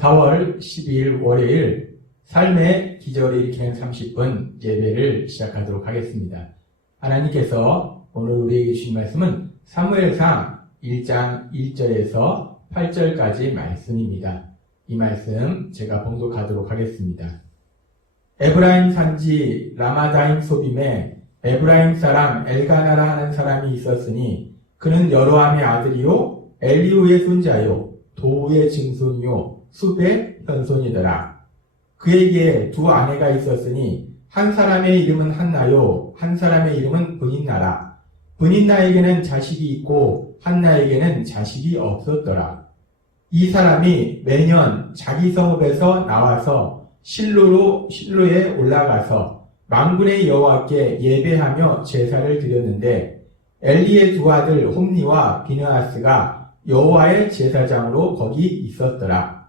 4월 12일 월요일 삶의 기적을 일으키는 30분 예배를 시작하도록 하겠습니다. 하나님께서 오늘 우리에게 주신 말씀은 사무엘상 1장 1절에서 8절까지 말씀입니다. 이 말씀 제가 봉독하도록 하겠습니다. 에브라임 산지 라마다임 소빔에 에브라임 사람 엘가나라 하는 사람이 있었으니 그는 여로함의 아들이요 엘리후의 손자요 도우의 증손이요 숲의 현손이더라. 그에게 두 아내가 있었으니 한 사람의 이름은 한나요 한 사람의 이름은 브닌나라. 브닌나에게는 자식이 있고 한나에게는 자식이 없었더라. 이 사람이 매년 자기 성읍에서 나와서 실로에 올라가서 만군의 여호와께 예배하며 제사를 드렸는데 엘리의 두 아들 홈니와 비느하스가 여호와의 제사장으로 거기 있었더라.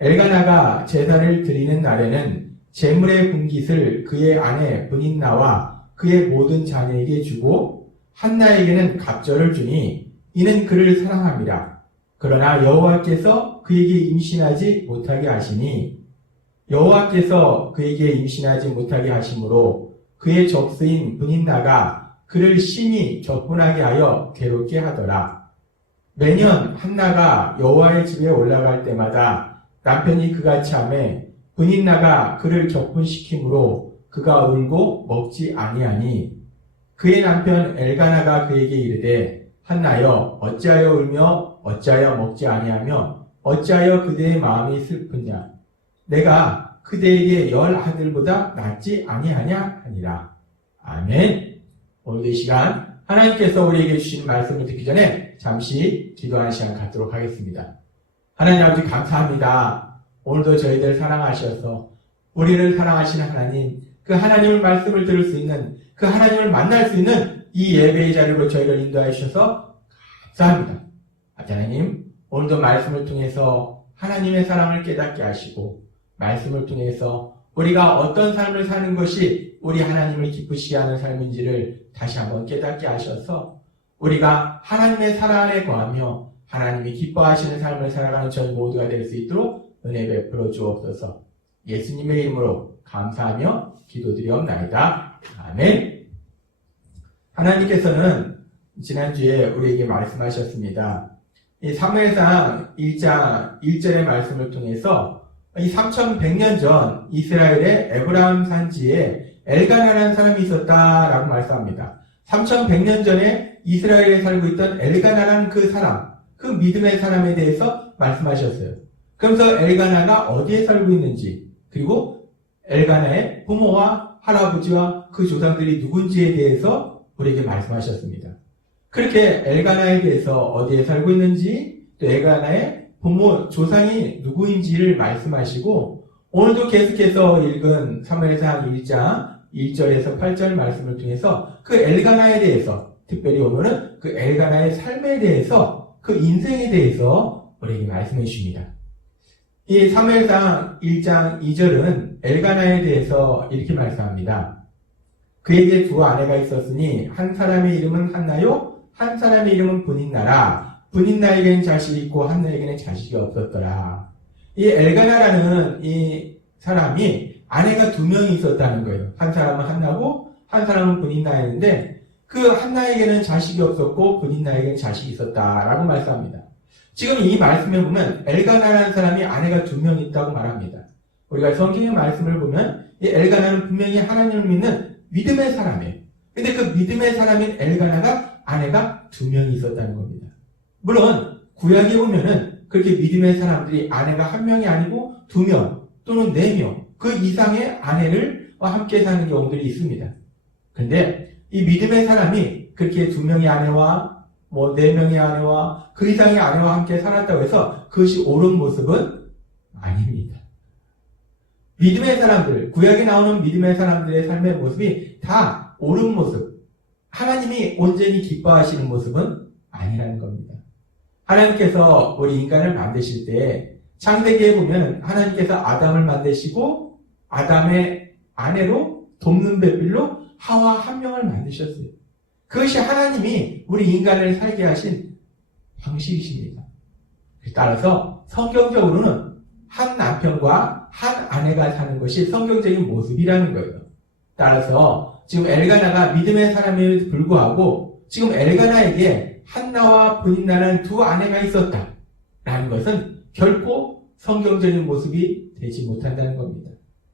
엘가나가 제사를 드리는 날에는 제물의 분깃을 그의 아내 브닌나와 그의 모든 자녀에게 주고 한나에게는 갑절을 주니 이는 그를 사랑함이라. 그러나 여호와께서 그에게 임신하지 못하게 하시니 여호와께서 그에게 임신하지 못하게 하심으로 그의 적수인 브닌나가 그를 심히 적분하게 하여 괴롭게 하더라. 매년 한나가 여호와의 집에 올라갈 때마다 남편이 그같이 하매 브닌나가 그를 격분시키므로 그가 울고 먹지 아니하니 그의 남편 엘가나가 그에게 이르되 한나여 어찌하여 울며 어찌하여 먹지 아니하며 어찌하여 그대의 마음이 슬프냐 내가 그대에게 10 아들보다 낫지 아니하냐 하니라. 아멘. 오늘 이 시간 하나님께서 우리에게 주신 말씀을 듣기 전에 잠시 기도하는 시간 갖도록 하겠습니다. 하나님 아버지 감사합니다. 오늘도 저희들 사랑하셔서 우리를 사랑하시는 하나님, 그 하나님의 말씀을 들을 수 있는, 그 하나님을 만날 수 있는 이 예배의 자리로 저희를 인도해 주셔서 감사합니다. 하나님, 오늘도 말씀을 통해서 하나님의 사랑을 깨닫게 하시고 말씀을 통해서 우리가 어떤 삶을 사는 것이 우리 하나님을 기쁘시게 하는 삶인지를 다시 한번 깨닫게 하셔서 우리가 하나님의 사랑 안에 거하며 하나님이 기뻐하시는 삶을 살아가는 저희 모두가 될 수 있도록 은혜 베풀어 주옵소서. 예수님의 이름으로 감사하며 기도드리옵나이다. 아멘. 하나님께서는 지난주에 우리에게 말씀하셨습니다. 이 사무엘상 1장 1절의 말씀을 통해서 이 3100년 전 이스라엘의 에브라임 산지에 엘가나라는 사람이 있었다라고 말씀합니다. 3100년 전에 이스라엘에 살고 있던 엘가나라는 그 사람, 그 믿음의 사람에 대해서 말씀하셨어요. 그러면서 엘가나가 어디에 살고 있는지, 그리고 엘가나의 부모와 할아버지와 그 조상들이 누군지에 대해서 우리에게 말씀하셨습니다. 그렇게 엘가나에 대해서 어디에 살고 있는지, 또 엘가나의 부모, 조상이 누구인지를 말씀하시고 오늘도 계속해서 읽은 사무엘상 1장 1절에서 8절 말씀을 통해서 그 엘가나에 대해서, 특별히 오늘은 그 엘가나의 삶에 대해서, 그 인생에 대해서 우리에게 말씀해 주십니다. 이 사무엘상 1장 2절은 엘가나에 대해서 이렇게 말씀합니다. 그에게 두 아내가 있었으니 한 사람의 이름은 한나요 한 사람의 이름은 브닌나라. 브닌나에게는 자식이 있고 한나에게는 자식이 없었더라. 이 엘가나라는 이 사람이 아내가 2명이 있었다는 거예요. 한 사람은 한나고 한 사람은 브닌나였는데 그 한나에게는 자식이 없었고 브닌나에게는 자식이 있었다라고 말씀합니다. 지금 이 말씀에 보면 엘가나라는 사람이 아내가 2명 있다고 말합니다. 우리가 성경의 말씀을 보면 이 엘가나는 분명히 하나님을 믿는 믿음의 사람이에요. 근데 그 믿음의 사람인 엘가나가 아내가 2명이 있었다는 겁니다. 물론 구약에 보면은 그렇게 믿음의 사람들이 아내가 1명이 아니고 2명 또는 4명 그 이상의 아내를 함께 사는 경우들이 있습니다. 그런데 이 믿음의 사람이 그렇게 2명의 아내와 4명의 아내와 그 이상의 아내와 함께 살았다고 해서 그것이 옳은 모습은 아닙니다. 믿음의 사람들, 구약에 나오는 믿음의 사람들의 삶의 모습이 다 옳은 모습, 하나님이 온전히 기뻐하시는 모습은 아니라는 겁니다. 하나님께서 우리 인간을 만드실 때 창세기에 보면 하나님께서 아담을 만드시고 아담의 아내로 돕는 배필로 하와 1명을 만드셨어요. 그것이 하나님이 우리 인간을 살게 하신 방식이십니다. 따라서 성경적으로는 한 남편과 한 아내가 사는 것이 성경적인 모습이라는 거예요. 따라서 지금 엘가나가 믿음의 사람임에도 불구하고 지금 엘가나에게 한나와 브닌나라는 두 아내가 있었다라는 것은 결코 성경적인 모습이 되지 못한다는 겁니다.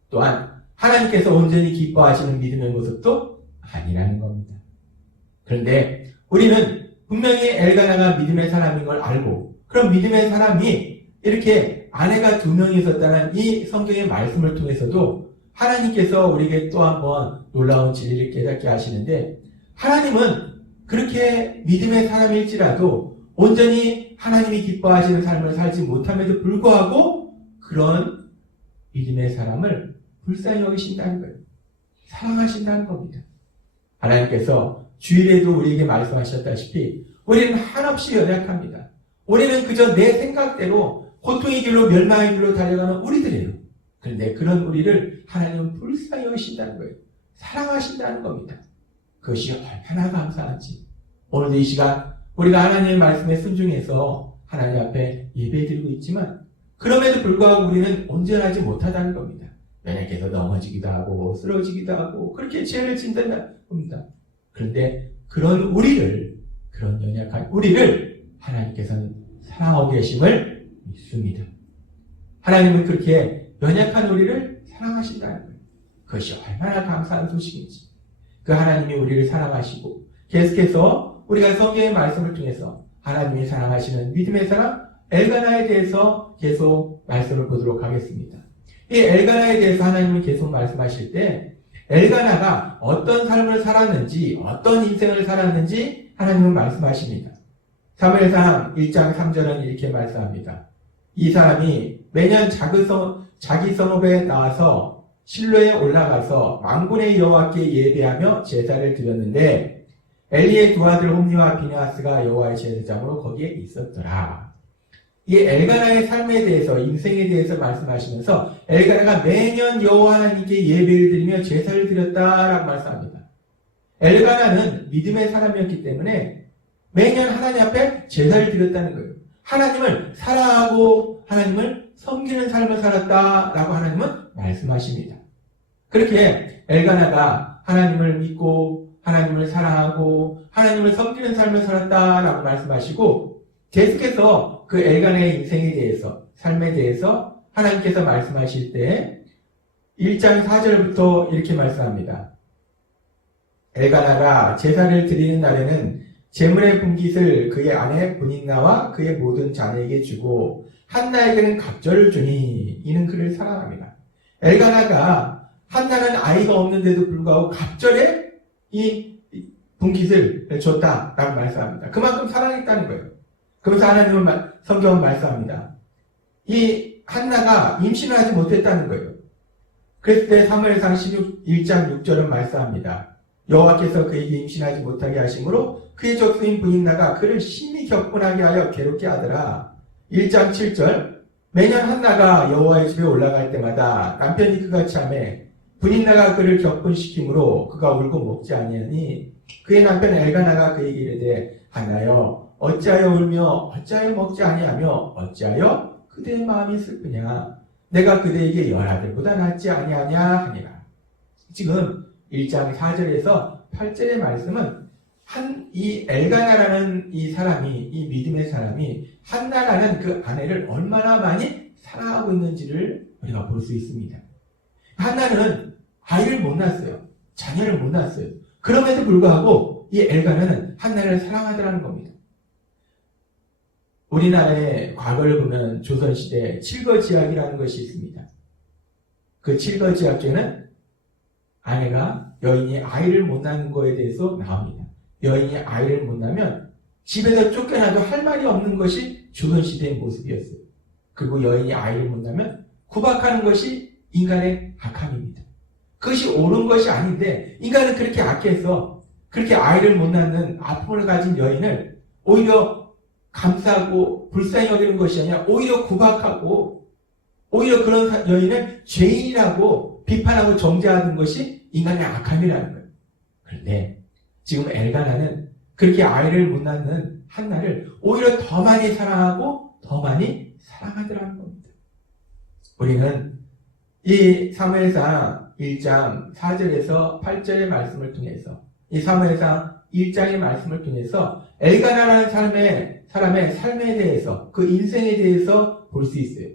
또한 하나님께서 온전히 기뻐하시는 믿음의 모습도 아니라는 겁니다. 그런데 우리는 분명히 엘가나가 믿음의 사람인 걸 알고, 그럼 믿음의 사람이 이렇게 아내가 두 명이 있었다는 이 성경의 말씀을 통해서도 하나님께서 우리에게 또 한번 놀라운 진리를 깨닫게 하시는데, 하나님은 그렇게 믿음의 사람일지라도 온전히 하나님이 기뻐하시는 삶을 살지 못함에도 불구하고 그런 믿음의 사람을 불쌍히 여기신다는 거예요. 사랑하신다는 겁니다. 하나님께서 주일에도 우리에게 말씀하셨다시피 우리는 한없이 연약합니다. 우리는 그저 내 생각대로 고통의 길로 멸망의 길로 달려가는 우리들이에요. 그런데 그런 우리를 하나님은 불쌍히 여기신다는 거예요. 사랑하신다는 겁니다. 그것이 얼마나 감사한지. 오늘도 이 시간 우리가 하나님의 말씀에 순종해서 하나님 앞에 예배드리고 있지만 그럼에도 불구하고 우리는 온전하지 못하다는 겁니다. 연약해서 넘어지기도 하고 쓰러지기도 하고 그렇게 죄를 짓는다는 겁니다. 그런데 그런 우리를, 그런 연약한 우리를 하나님께서는 사랑하고 계심을 믿습니다. 하나님은 그렇게 연약한 우리를 사랑하신다는 거예요. 그것이 얼마나 감사한 소식인지. 그 하나님이 우리를 사랑하시고 계속해서 우리가 성경의 말씀을 통해서 하나님이 사랑하시는 믿음의 사람 엘가나에 대해서 계속 말씀을 보도록 하겠습니다. 이 엘가나에 대해서 하나님은 계속 말씀하실 때 엘가나가 어떤 삶을 살았는지, 어떤 인생을 살았는지 하나님은 말씀하십니다. 사무엘상 1장 3절은 이렇게 말씀합니다. 이 사람이 매년 자기 성읍에 나와서 실로에 올라가서 만군의 여호와께 예배하며 제사를 드렸는데 엘리의 두 아들 홈리와 비느하스가 여호와의 제사장으로 거기에 있었더라. 이 엘가나의 삶에 대해서, 인생에 대해서 말씀하시면서 엘가나가 매년 여호와 하나님께 예배를 드리며 제사를 드렸다라고 말씀합니다. 엘가나는 믿음의 사람이었기 때문에 매년 하나님 앞에 제사를 드렸다는 거예요. 하나님을 사랑하고 하나님을 섬기는 삶을 살았다라고 하나님은 말씀하십니다. 그렇게 엘가나가 하나님을 믿고 하나님을 사랑하고 하나님을 섬기는 삶을 살았다라고 말씀하시고 계속해서 그 엘가나의 인생에 대해서, 삶에 대해서 하나님께서 말씀하실 때 1장 4절부터 이렇게 말씀합니다. 엘가나가 제사를 드리는 날에는 제물의 분깃을 그의 아내 브닌나와 그의 모든 자녀에게 주고 한나에게는 갑절을 주니 이는 그를 사랑합니다. 엘가나가 한나는 아이가 없는데도 불구하고 갑절에 이 분깃을 줬다라고 말씀합니다. 그만큼 사랑했다는 거예요. 그러면서 하나님은 성경은 말씀합니다. 이 한나가 임신을 하지 못했다는 거예요. 그랬을 때 사무엘상 1장 6절은 말씀합니다. 여호와께서 그에게 임신하지 못하게 하심으로 그의 족수인 브닌나가 그를 심히 격분하게 하여 괴롭게 하더라. 1장 7절 매년 한나가 여호와의 집에 올라갈 때마다 남편이 그같이 하매 브닌나가 그를 격분시키므로 그가 울고 먹지 아니하니 그의 남편 엘가나가 그에게 이르되 한나여 어찌하여 울며 어찌하여 먹지 아니하며 어찌하여 그대의 마음이 슬프냐 내가 그대에게 10아들보다 낫지 아니하냐 하니라. 지금 1장 4절에서 8절의 말씀은 이 엘가나라는 이 사람이, 이 믿음의 사람이 한나라는 그 아내를 얼마나 많이 사랑하고 있는지를 우리가 볼 수 있습니다. 한나는 아이를 못 낳았어요. 자녀를 못 낳았어요. 그럼에도 불구하고 이 엘가나는 한나를 사랑하더라는 겁니다. 우리나라의 과거를 보면 조선시대 칠거지약이라는 것이 있습니다. 그 칠거지약죄는 아내가 여인이 아이를 못 낳는 거에 대해서 나옵니다. 여인이 아이를 못 낳으면 집에서 쫓겨나도 할 말이 없는 것이 조선시대의 모습이었어요. 그리고 여인이 아이를 못 낳으면 구박하는 것이 인간의 악함입니다. 그것이 옳은 것이 아닌데 인간은 그렇게 악해서 그렇게 아이를 못 낳는 아픔을 가진 여인을 오히려 감싸고 불쌍히 여기는 것이 아니라 오히려 구박하고 오히려 그런 여인을 죄인이라고 비판하고 정죄하는 것이 인간의 악함이라는 거예요. 그런데 지금 엘가나는 그렇게 아이를 못 낳는 한나를 오히려 더 많이 사랑하고 더 많이 사랑하더라는 겁니다. 우리는 이 사무엘상 1장 4절에서 8절의 말씀을 통해서 이 사무엘상 1장의 말씀을 통해서 엘가나라는 사람의 삶에 대해서 그 인생에 대해서 볼 수 있어요.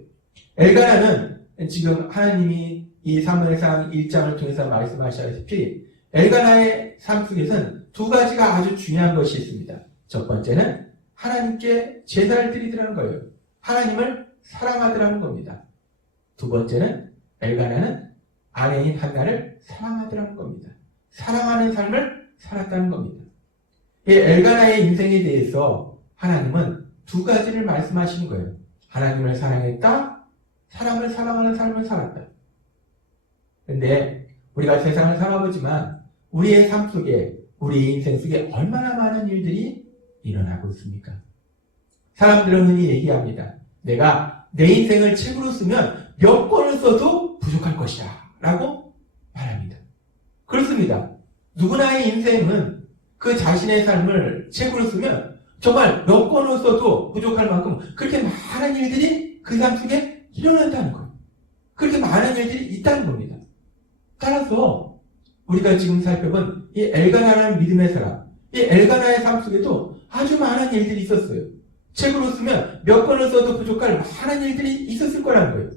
엘가나는 지금 하나님이 이 사무엘상 1장을 통해서 말씀하시다시피 엘가나의 삶 속에서는 두 가지가 아주 중요한 것이 있습니다. 첫 번째는 하나님께 제사를 드리더라는 거예요. 하나님을 사랑하더라는 겁니다. 두 번째는 엘가나는 아내인 한나를 사랑하더라는 겁니다. 사랑하는 삶을 살았다는 겁니다. 이 엘가나의 인생에 대해서 하나님은 두 가지를 말씀하시는 거예요. 하나님을 사랑했다, 사랑하는 삶을 살았다. 근데 우리가 세상을 살아보지만 우리의 삶 속에, 우리 인생 속에 얼마나 많은 일들이 일어나고 있습니까? 사람들은 흔히 얘기합니다. 내가 내 인생을 책으로 쓰면 몇 권을 써도 부족할 것이다 라고 말합니다. 그렇습니다. 누구나의 인생은 그 자신의 삶을 책으로 쓰면 정말 몇 권을 써도 부족할 만큼 그렇게 많은 일들이 그 삶 속에 일어난다는 거예요. 그렇게 많은 일들이 있다는 겁니다. 따라서 우리가 지금 살펴본 이 엘가나라는 믿음의 사람, 이 엘가나의 삶 속에도 아주 많은 일들이 있었어요. 책으로 쓰면 몇 권을 써도 부족할 많은 일들이 있었을 거라는 거예요.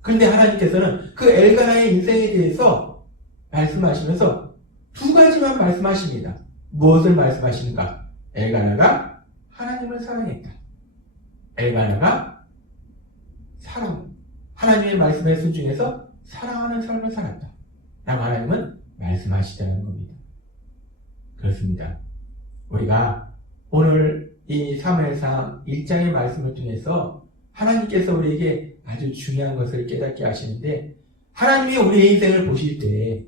그런데 하나님께서는 그 엘가나의 인생에 대해서 말씀하시면서 두 가지만 말씀하십니다. 무엇을 말씀하시는가? 엘가나가 하나님을 사랑했다. 엘가나가 하나님의 말씀에 순종해서 사랑하는 삶을 살았다. 라고 하나님은 말씀하시자는 겁니다. 그렇습니다. 우리가 오늘 이 사무엘상 1장의 말씀을 통해서 하나님께서 우리에게 아주 중요한 것을 깨닫게 하시는데, 하나님이 우리의 인생을 보실 때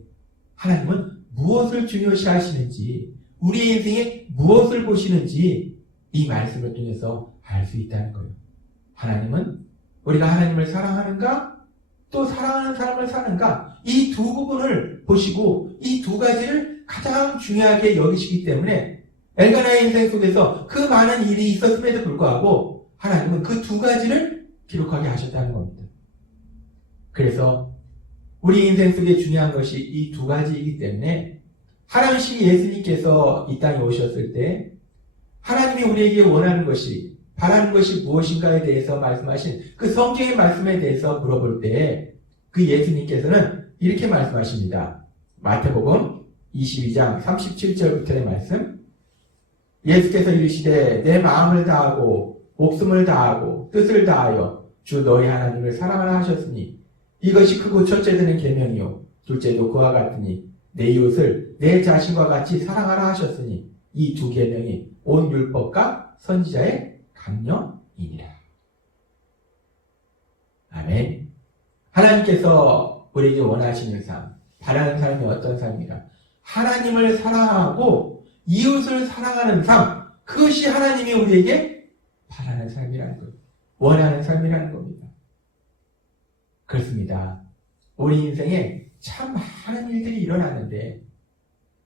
하나님은 무엇을 중요시 하시는지, 우리의 인생에 무엇을 보시는지 이 말씀을 통해서 알 수 있다는 거예요. 하나님은 우리가 하나님을 사랑하는가, 또 사랑하는 삶을 사는가, 이 두 부분을 보시고 이 두 가지를 가장 중요하게 여기시기 때문에 엘가나의 인생 속에서 그 많은 일이 있었음에도 불구하고 하나님은 그 두 가지를 기록하게 하셨다는 겁니다. 그래서 우리 인생 속에 중요한 것이 이 두 가지이기 때문에 하나님이신 예수님께서 이 땅에 오셨을 때 하나님이 우리에게 원하는 것이, 바라는 것이 무엇인가에 대해서 말씀하신 그 성경의 말씀에 대해서 물어볼 때 그 예수님께서는 이렇게 말씀하십니다. 마태복음 22장 37절부터의 말씀. 예수께서 이르시되 내 마음을 다하고 목숨을 다하고 뜻을 다하여 주 너희 하나님을 사랑하라 하셨으니 이것이 크고 첫째 되는 계명이요 둘째도 그와 같으니 내 이웃을 내 자신과 같이 사랑하라 하셨으니 이 두 계명이 온 율법과 선지자의 강령이니라. 아멘. 하나님께서 우리에게 원하시는 삶, 바라는 삶이 어떤 삶이라? 하나님을 사랑하고 이웃을 사랑하는 삶, 그것이 하나님이 우리에게 바라는 삶이라는 거예요. 원하는 삶이라는 겁니다. 그렇습니다. 우리 인생에 참 많은 일들이 일어나는데,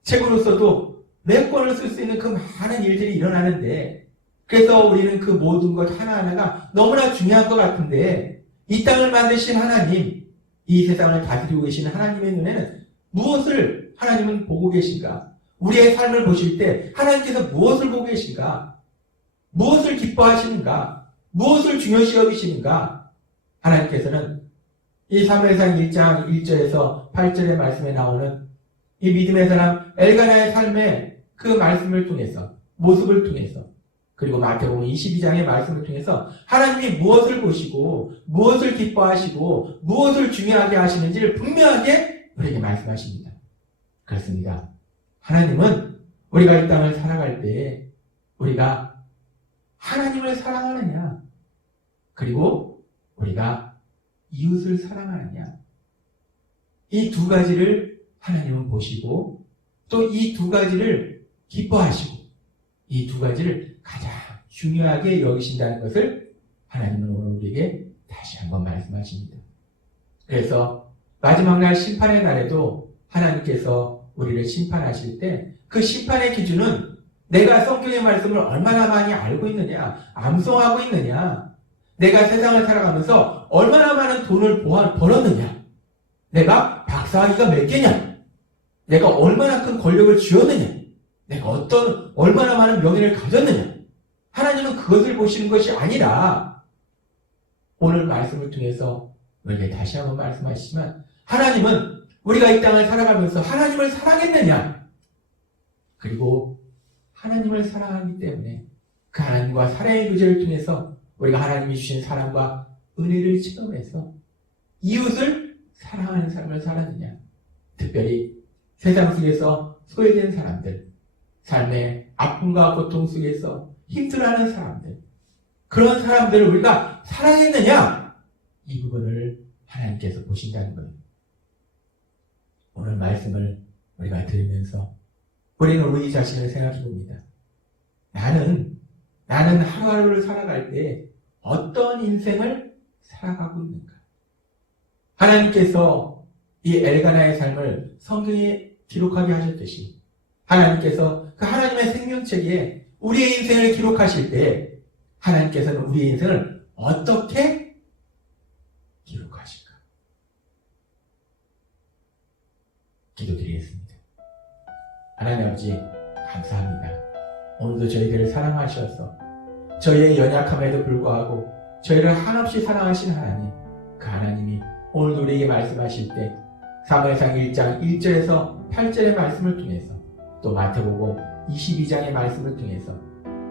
책으로서도 몇 권을 쓸 수 있는 그 많은 일들이 일어나는데, 그래서 우리는 그 모든 것 하나하나가 너무나 중요한 것 같은데, 이 땅을 만드신 하나님, 이 세상을 다스리고 계시는 하나님의 눈에는 무엇을 하나님은 보고 계신가? 우리의 삶을 보실 때 하나님께서 무엇을 보고 계신가? 무엇을 기뻐하시는가? 무엇을 중요시 여기시는가? 하나님께서는 이 사무엘상 1장 1절에서 8절의 말씀에 나오는 이 믿음의 사람 엘가나의 삶의 그 말씀을 통해서, 모습을 통해서, 그리고 마태복음 22장의 말씀을 통해서 하나님이 무엇을 보시고 무엇을 기뻐하시고 무엇을 중요하게 하시는지를 분명하게 우리에게 말씀하십니다. 그렇습니다. 하나님은 우리가 이 땅을 살아갈 때 우리가 하나님을 사랑하느냐, 그리고 우리가 이웃을 사랑하느냐, 이 두 가지를 하나님은 보시고 또 이 두 가지를 기뻐하시고 이 두 가지를 가장 중요하게 여기신다는 것을 하나님은 오늘 우리에게 다시 한번 말씀하십니다. 그래서 마지막 날 심판의 날에도 하나님께서 우리를 심판하실 때 그 심판의 기준은 내가 성경의 말씀을 얼마나 많이 알고 있느냐, 암송하고 있느냐, 내가 세상을 살아가면서 얼마나 많은 돈을 벌었느냐? 내가 박사학위가 몇 개냐? 내가 얼마나 큰 권력을 쥐었느냐? 내가 얼마나 많은 명예를 가졌느냐? 하나님은 그것을 보시는 것이 아니라 오늘 말씀을 통해서 우리에게 다시 한번 말씀하시지만 하나님은 우리가 이 땅을 살아가면서 하나님을 사랑했느냐? 그리고 하나님을 사랑하기 때문에 그 하나님과 사랑의 교제를 통해서 우리가 하나님이 주신 사랑과 은혜를 체험해서 이웃을 사랑하는 삶을 살았느냐? 특별히 세상 속에서 소외된 사람들, 삶의 아픔과 고통 속에서 힘들어하는 사람들, 그런 사람들을 우리가 사랑했느냐? 이 부분을 하나님께서 보신다는 거예요. 오늘 말씀을 우리가 들으면서 우리는 우리 자신을 생각해 봅니다. 나는 하루하루를 살아갈 때 어떤 인생을 살아가고 있는가? 하나님께서 이 엘가나의 삶을 성경에 기록하게 하셨듯이 하나님께서 그 하나님의 생명책에 우리의 인생을 기록하실 때 하나님께서는 우리의 인생을 어떻게 기록하실까? 기도드리겠습니다. 하나님 아버지 감사합니다. 오늘도 저희들을 사랑하셔서 저희의 연약함에도 불구하고 저희를 한없이 사랑하신 하나님, 그 하나님이 오늘도 우리에게 말씀하실 때 사무엘상 1장 1절에서 8절의 말씀을 통해서 또 마태복음 22장의 말씀을 통해서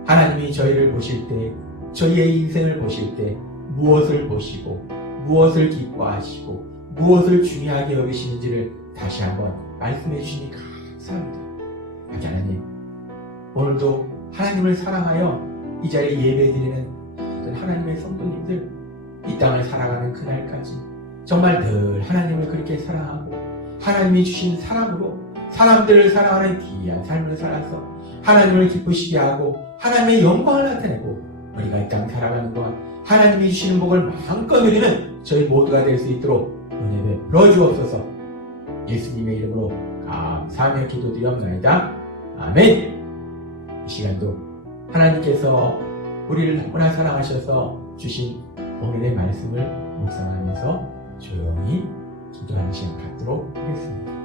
하나님이 저희를 보실 때, 저희의 인생을 보실 때 무엇을 보시고 무엇을 기뻐하시고 무엇을 중요하게 여기시는지를 다시 한번 말씀해 주시니 감사합니다. 하나님, 오늘도 하나님을 사랑하여 이 자리에 예배드리는 모든 하나님의 성도님들, 이 땅을 살아가는 그날까지 정말 늘 하나님을 그렇게 사랑하고 하나님이 주신 사랑으로 사람들을 사랑하는 귀한 삶을 살아서 하나님을 기쁘시게 하고 하나님의 영광을 나타내고 우리가 이 땅 살아가는 동안 하나님이 주시는 복을 마음껏 누리는 저희 모두가 될 수 있도록 은혜 베풀어 주옵소서. 예수님의 이름으로 감사하며 기도드리옵나이다. 아멘. 이 시간도 하나님께서 우리를 너무나 사랑하셔서 주신 오늘의 말씀을 묵상하면서 조용히 기도하는 시간 갖도록 하겠습니다.